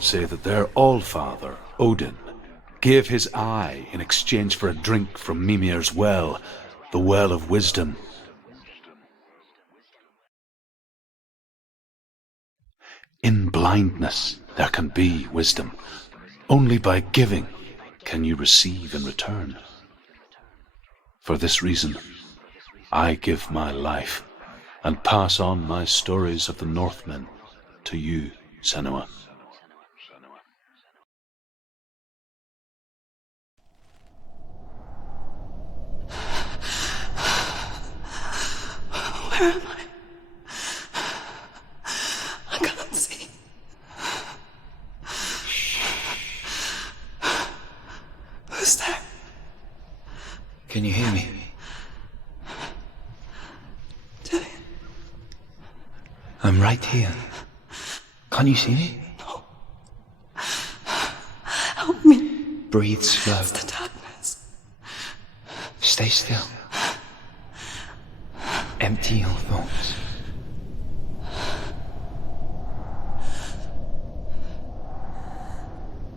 say that their Allfather, Odin, gave his eye in exchange for a drink from Mimir's well, the Well of Wisdom. In blindness there can be wisdom. Only by giving can you receive in return. For this reason, I give my life and pass on my stories of the Northmen to you, Senua. Where am I? I can't see. Who's there? Can you hear me? Dillion. I'm right here. Can't you see me? No. Help me. Breathe slow. It's the darkness. Stay still. Empty your thoughts.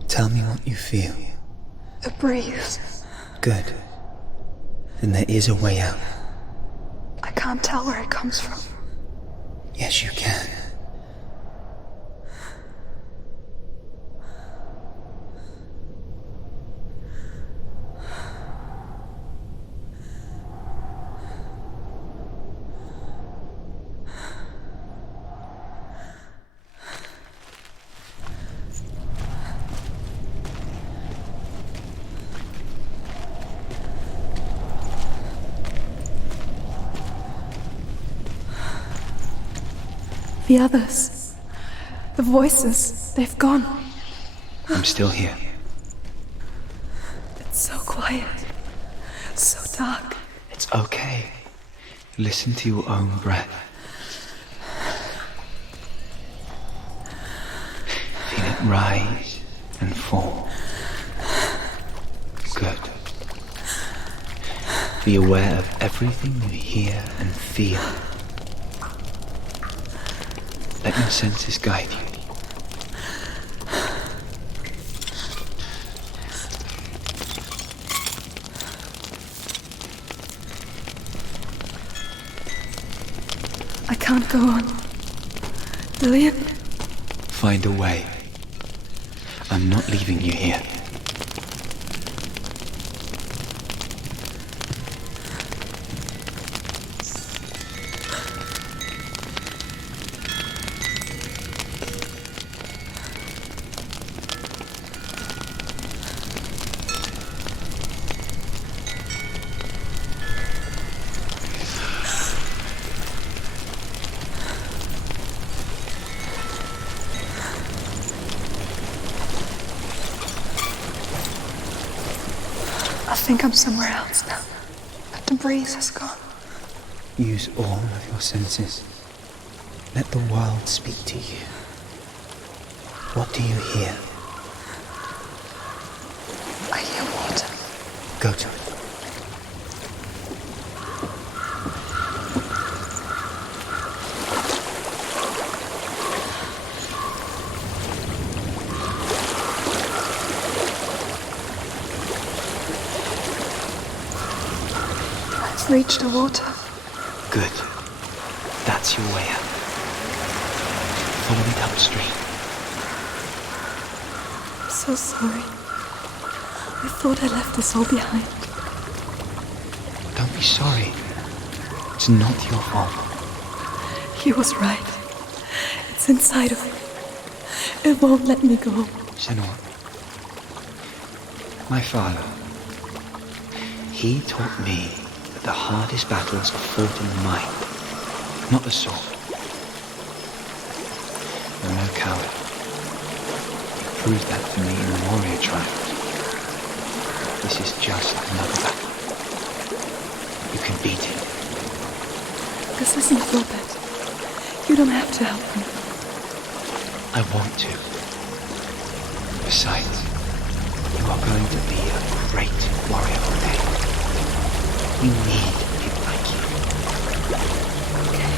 Tell me what you feel. A breeze. Good. Then there is a way out. I can't tell where it comes from. Yes, you can. The others. The voices. They've gone. I'm still here. It's so quiet. So dark. It's okay. Listen to your own breath. Feel it rise and fall. Good. Be aware of everything you hear and feel. Let your senses guide you. I can't go on. Dillion? Find a way. I'm not leaving you here. I think I'm somewhere else now. But the breeze has gone. Use all of your senses. Let the world speak to you. What do you hear? I hear water. Go to it. Reach the water. Good. That's your way out. Follow it upstream. I'm so sorry. I thought I left this all behind. Don't be sorry. It's not your fault. He was right. It's inside of me. It won't let me go. Senua. My father. He taught me the hardest battles are fought in the mind, not the sword. You're no coward. You proved that to me in the warrior trials. This is just another battle. You can beat it. This isn't your bet. You don't have to help me. I want to. Besides, you are going to be a great warrior one day. We need people like you. Okay.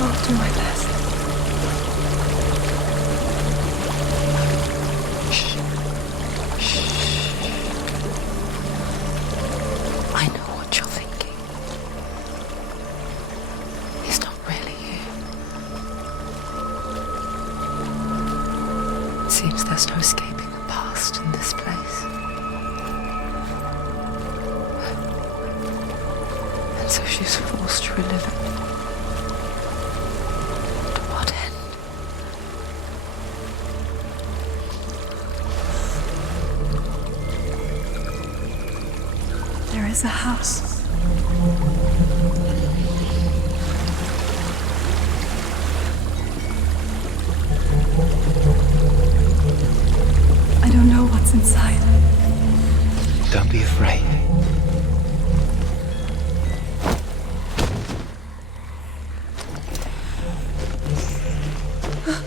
I'll do my best. There's no escaping the past in this place. And so she's forced to relive it. To what end? There is a house. I don't know what's inside. Don't be afraid.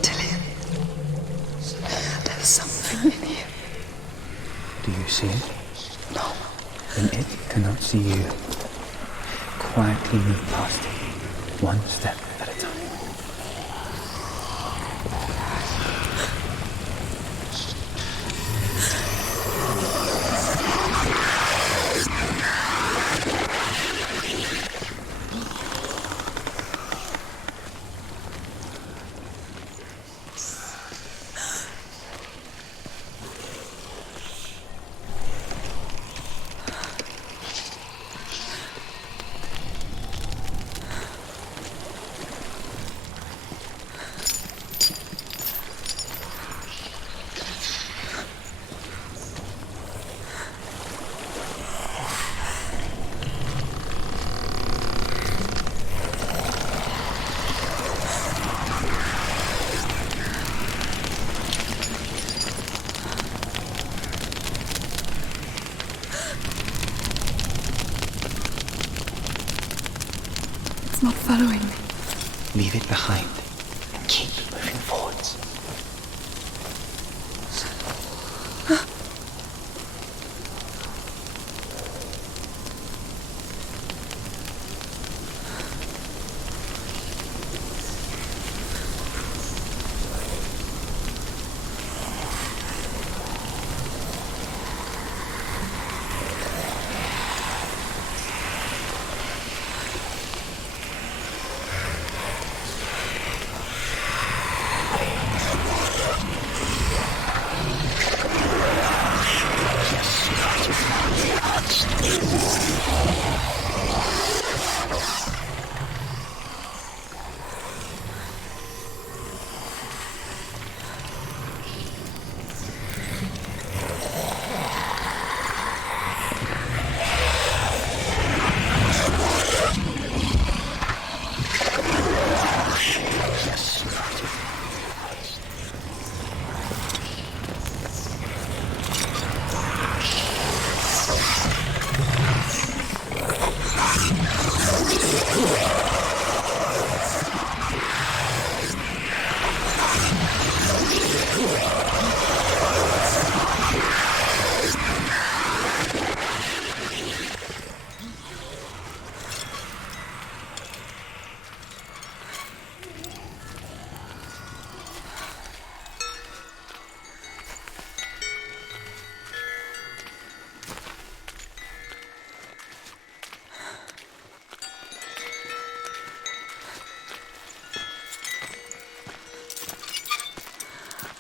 Dillion. There's something in here. Do you see it? No. Then it cannot see you. Quietly move past it, one step at a time. It's not following me. Leave it behind and keep moving forwards.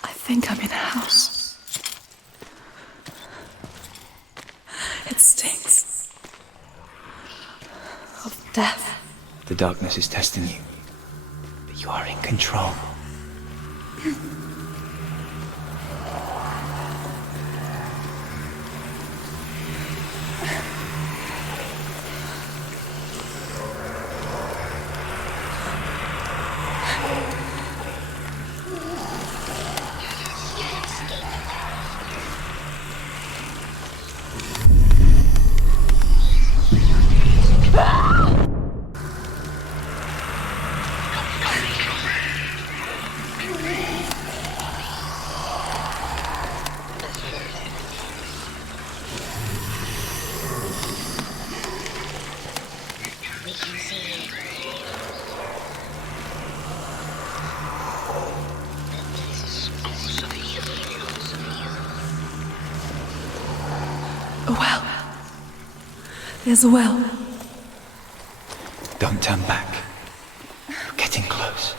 I think I'm in a house. It stinks of death. The darkness is testing you, but you are in control. A well. There's a well. Don't turn back. You're getting close.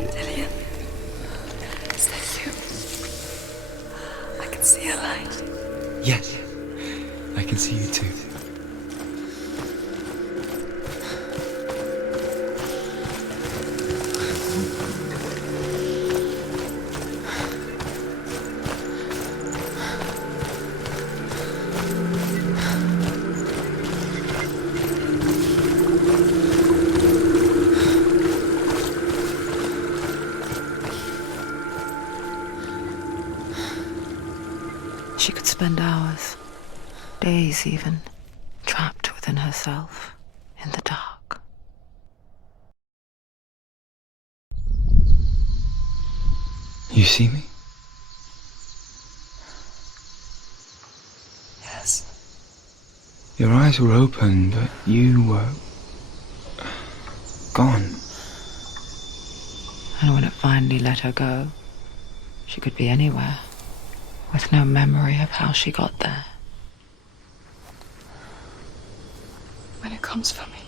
Dillion, is that you? I can see a light. Yes, I can see you too. She could spend hours, days even, trapped within herself, in the dark. You see me? Yes. Your eyes were open, but you were gone. And when it finally let her go, she could be anywhere, with no memory of how she got there. When it comes for me,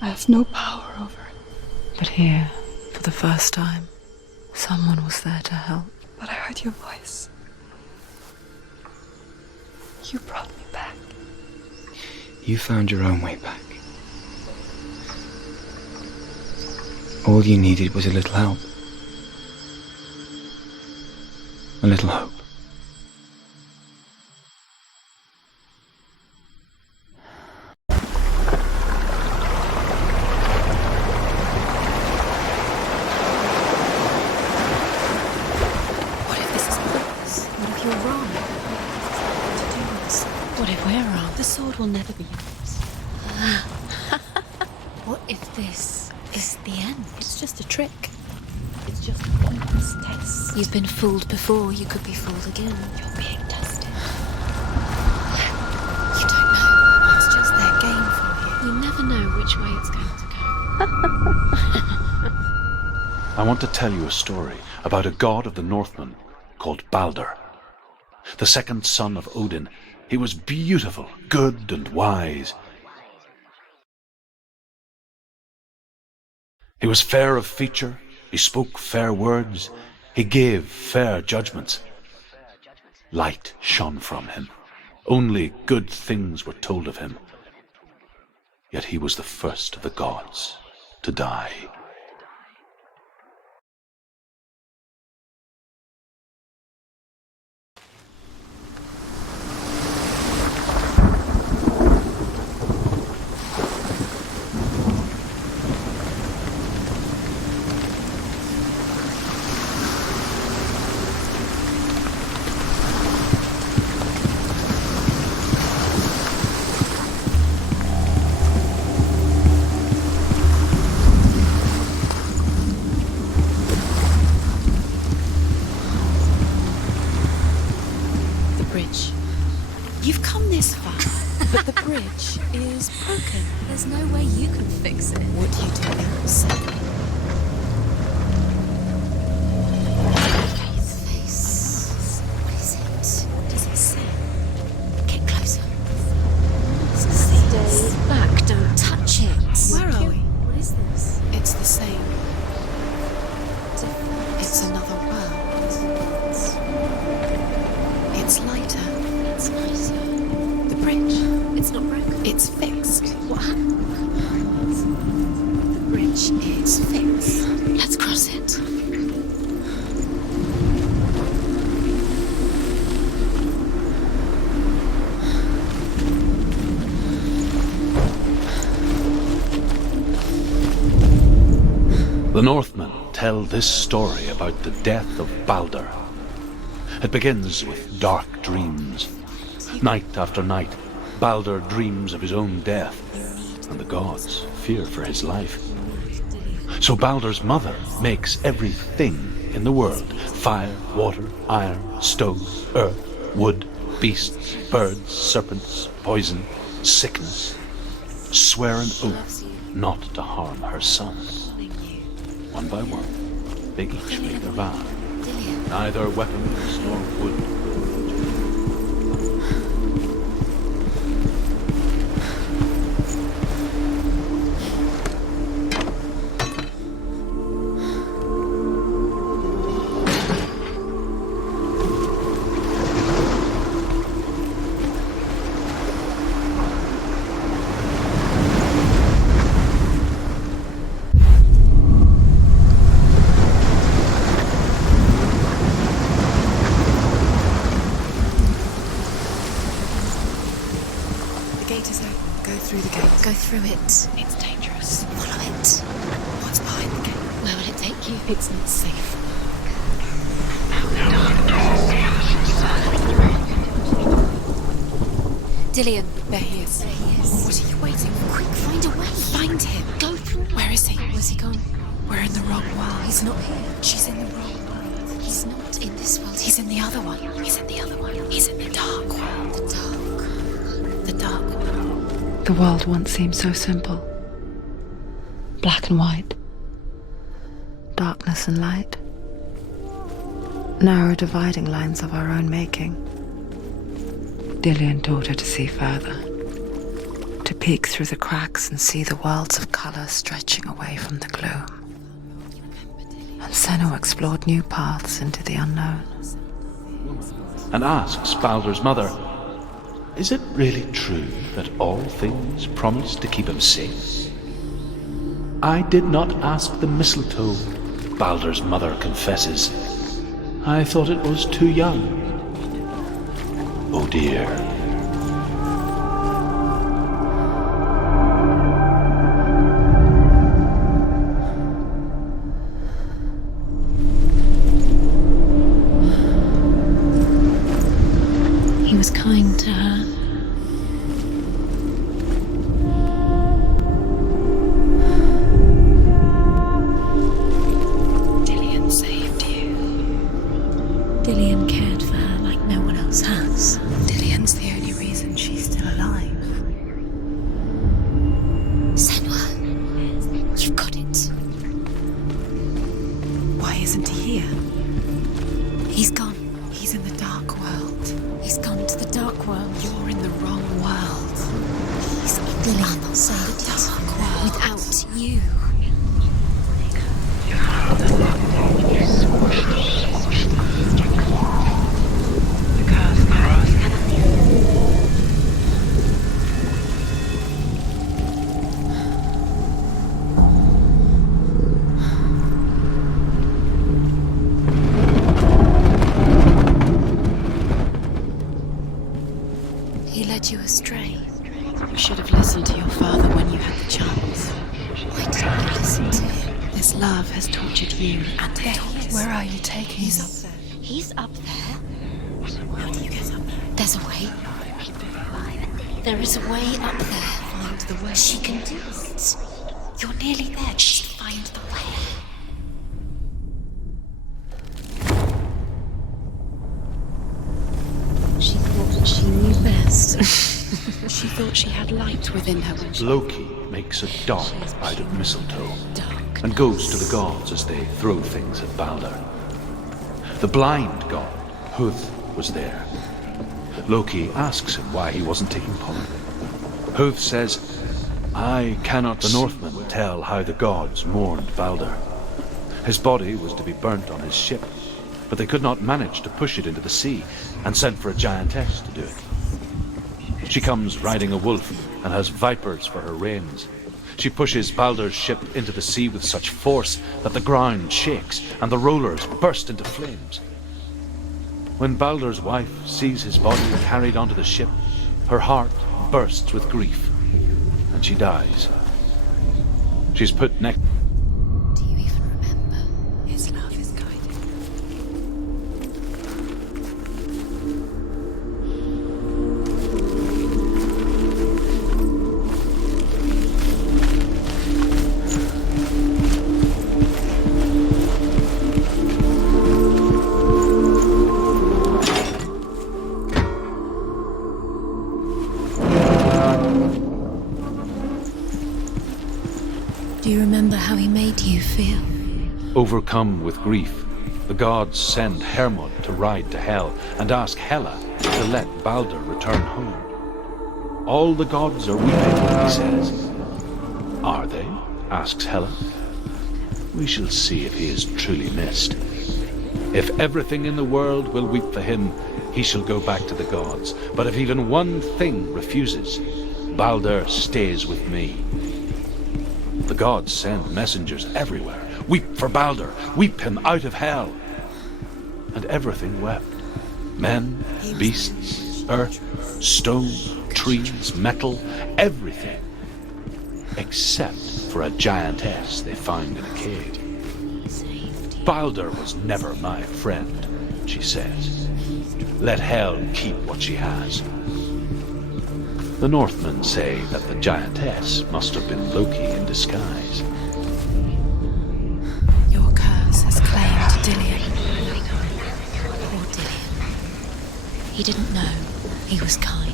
I have no power over it. But here, for the first time, someone was there to help. But I heard your voice. You brought me back. You found your own way back. All you needed was a little help. A little hope. What if this is pointless? What if you're wrong? To do this? What if we're wrong? The sword will never be yours. What if this is the end? It's just a trick. It's just a pointless test. You've been fooled before, you could be fooled again. You're being tested. You don't know. It's just their game for you. You never know which way it's going to go. I want to tell you a story about a god of the Northmen called Balder. The second son of Odin. He was beautiful, good, and wise. He was fair of feature. He spoke fair words. He gave fair judgments. Light shone from him. Only good things were told of him. Yet he was the first of the gods to die. You've come this far, but the bridge is broken. There's no way you can fix it. What do you do else? Face. What is it? What does it say? Get closer. Stay back, don't touch it. Where are we? What is this? It's the same. It's another world. It's lighter. It's nicer. The bridge. It's not broken. It's fixed. What happened? The bridge is fixed. Let's cross it. The Northmen tell this story about the death of Balder. It begins with dark dreams. Night after night, Balder dreams of his own death, and the gods fear for his life. So Balder's mother makes everything in the world: fire, water, iron, stone, earth, wood, beasts, birds, serpents, poison, sickness. swear an oath not to harm her son. One by one, they each made their vow. Neither weapons nor wood. Through it. It's dangerous. Follow it. What's behind the gate? Where will it take you? It's not safe. Dillion. There he is. There he is. What are you waiting for? Quick, find a way. Find him. Go through. Where is he? Where's he gone? We're in the wrong world. He's not here. She's in the wrong world. He's not in this world. He's in the other one. He's in the other one. He's in the dark world. The dark. The dark world. The world once seemed so simple. Black and white. Darkness and light. Narrow dividing lines of our own making. Dillion taught her to see further. To peek through the cracks and see the worlds of colour stretching away from the gloom. And Senua explored new paths into the unknown. And asks Baldur's mother, is it really true that all things promise to keep him safe? I did not ask the mistletoe, Baldur's mother confesses. I thought it was too young. Oh dear. He was kind to her. Dillion cared for her like no one else has. Dillion's the only reason she's still alive. Senua, you've got it. Why isn't he here? He's gone. He's in the dark world. He's gone to the dark world. You're in the wrong world. He's in the other dark world. Without you. He led you astray. You should have listened to your father when you had the chance. Why didn't you listen to him? This love has tortured you and it tortures. Where are you taking He's me? up there. He's up there. How do you get up there? There's a way. There is a way up there. Find the way. She can do it. You're nearly there. Just find the way. She thought she knew best. She thought she had light within her when she... Loki makes a dart out of mistletoe Dark. and goes to the gods as they throw things at Baldur. The blind god, Druth, was there. Loki asks him why he wasn't taking part. Druth says, I cannot the Northmen tell how the gods mourned Baldur. His body was to be burnt on his ship, but they could not manage to push it into the sea and sent for a giantess to do it. She comes riding a wolf and has vipers for her reins. She pushes Baldur's ship into the sea with such force that the ground shakes and the rollers burst into flames. When Baldur's wife sees his body carried onto the ship, her heart bursts with grief, and she dies. She's put next... Do you even remember? His love is guiding. Do you remember how he made you feel? Overcome with grief, the gods send Hermod to ride to Hel and ask Hela to let Baldur return home. All the gods are weeping, he says. Are they? Asks Hela. We shall see if he is truly missed. If everything in the world will weep for him, he shall go back to the gods. But if even one thing refuses, Baldur stays with me. The gods send messengers everywhere. Weep for Baldur, weep him out of Hell. And everything wept. Men, beasts, earth, stone, trees, metal, everything. Except for a giantess they found in a cave. Baldur was never my friend, she says. Let Hel keep what she has. The Northmen say that the giantess must have been Loki in disguise. Your curse has claimed Dillion. Poor Dillion. He didn't know. He was kind.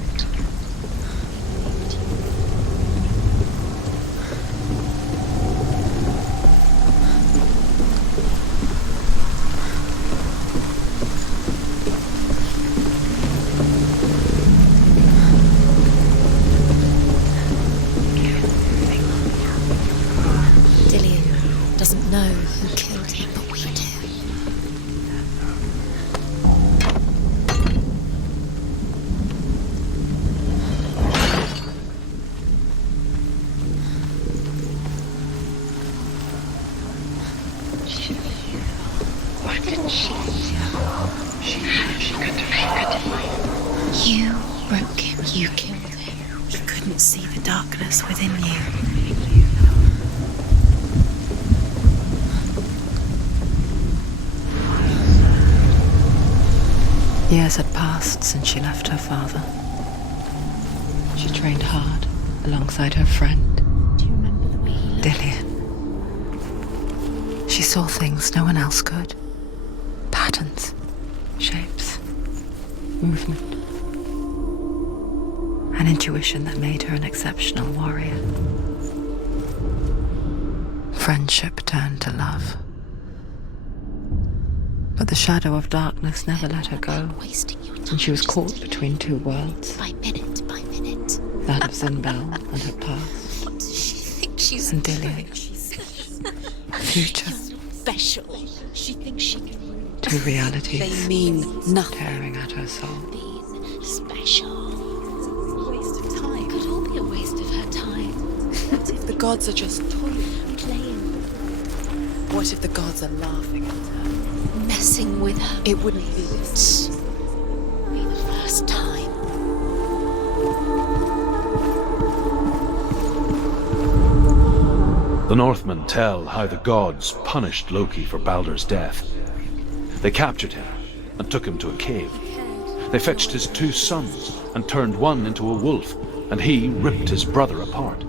Doesn't know who killed him, but we do. Why didn't she? She could. You broke him. You killed him. He couldn't see the darkness within you. Years had passed since she left her father. She trained hard alongside her friend, Do you remember the way he looked? Dillion. She saw things no one else could. Patterns, shapes, movement. An intuition that made her an exceptional warrior. Friendship turned to love. But the shadow of darkness never let her go, and she was caught between two worlds. By minute, by minute. That of Zinbel and her past, What does she think she's and doing? Dillion, future, Special. She thinks she can two realities They mean nothing. tearing at her soul. be special. Waste of time. It could all be a waste of her time. What if the gods are just toying? Playing, What if the gods are laughing at her? messing with her. It wouldn't be this. Be the first time. The Northmen tell how the gods punished Loki for Baldur's death. They captured him and took him to a cave. They fetched his two sons and turned one into a wolf, and he ripped his brother apart.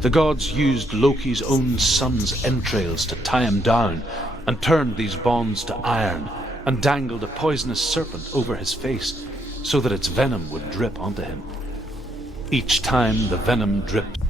The gods used Loki's own son's entrails to tie him down and turned these bonds to iron and dangled a poisonous serpent over his face so that its venom would drip onto him. Each time the venom dripped,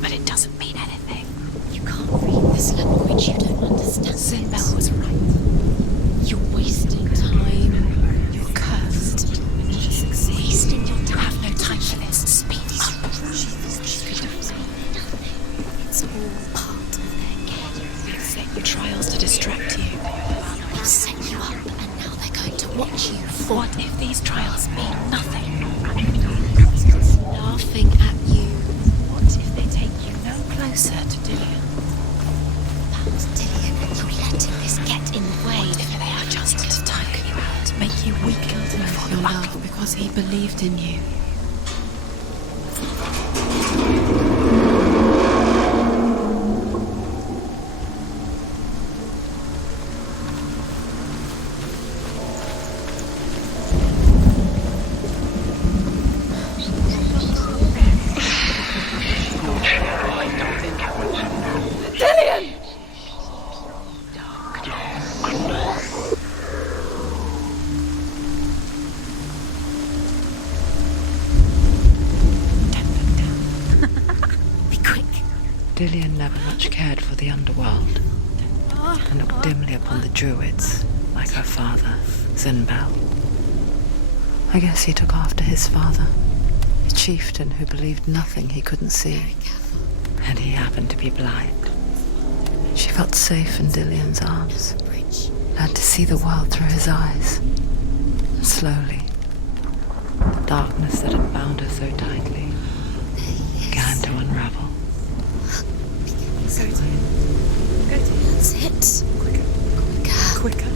But it doesn't mean anything. You can't read this language. You don't understand. Zinbel was right. You're wasting time. You're cursed. Wasting your time. Have no time for this. Speed up. It's all part of their game. We've set your trials to distract you. We've set you up, and now they're going to watch you fall. What if these trials mean nothing? Laughing at you. What if they take you no closer to Dillion? About Dillion, you're letting this get in the way. If they are just to tire you out, make you weak before your love because he believed in you. Dillion never much cared for the underworld, and looked dimly upon the druids, like her father, Zinbel. I guess he took after his father, a chieftain who believed nothing he couldn't see, and he happened to be blind. She felt safe in Dillion's arms, learned to see the world through his eyes, and slowly, the darkness that had bound her so tightly began to unravel. That's it. Quicker.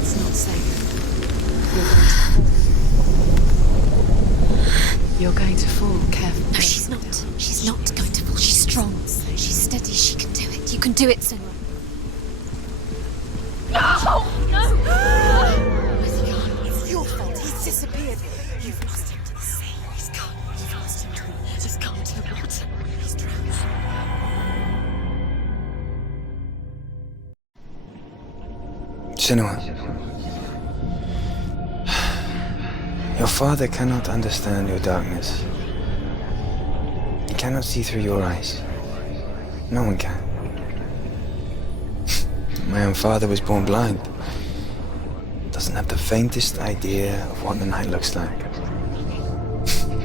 It's not safe. You're going to fall. Careful. No, she's not. She's not going to fall. She's strong. She's steady. She can do it. You can do it, Senua. Oh, no! Where's he gone? It's your fault. He's disappeared. You've lost him to the sea. He's gone. You've lost him to the... Just gone to the water. He's drowned. Senua, your father cannot understand your darkness. He cannot see through your eyes. No one can. My own father was born blind. Doesn't have the faintest idea of what the night looks like.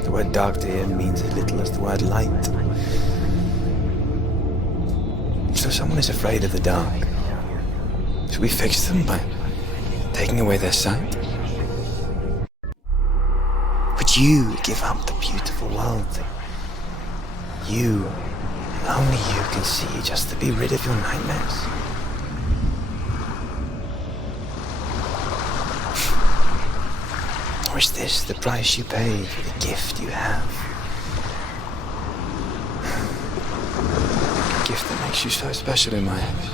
The word dark to him means as little as the word light. So someone is afraid of the dark. Should we fix them by taking away their sight? Would you give up the beautiful world that you, and only you, can see just to be rid of your nightmares? Or is this the price you pay for the gift you have? A gift that makes you so special in my eyes.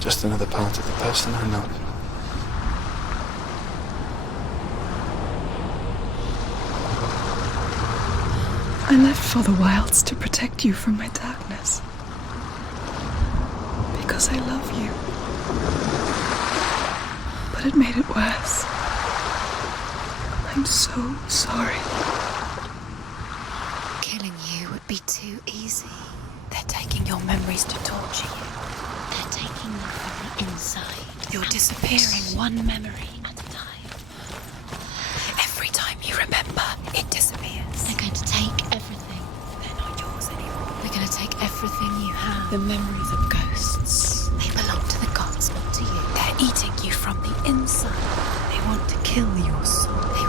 Just another part of the person I love. I left for the wilds to protect you from my darkness. Because I love you. But it made it worse. I'm so sorry. Killing you would be too easy. They're taking your memories to torture you. They're taking them from the inside. You're disappearing one memory at a time. Every time you remember, it disappears. They're going to take everything. They're not yours anymore. They're going to take everything you have. The memories of ghosts. They belong to the gods, not to you. They're eating you from the inside. They want to kill your soul. They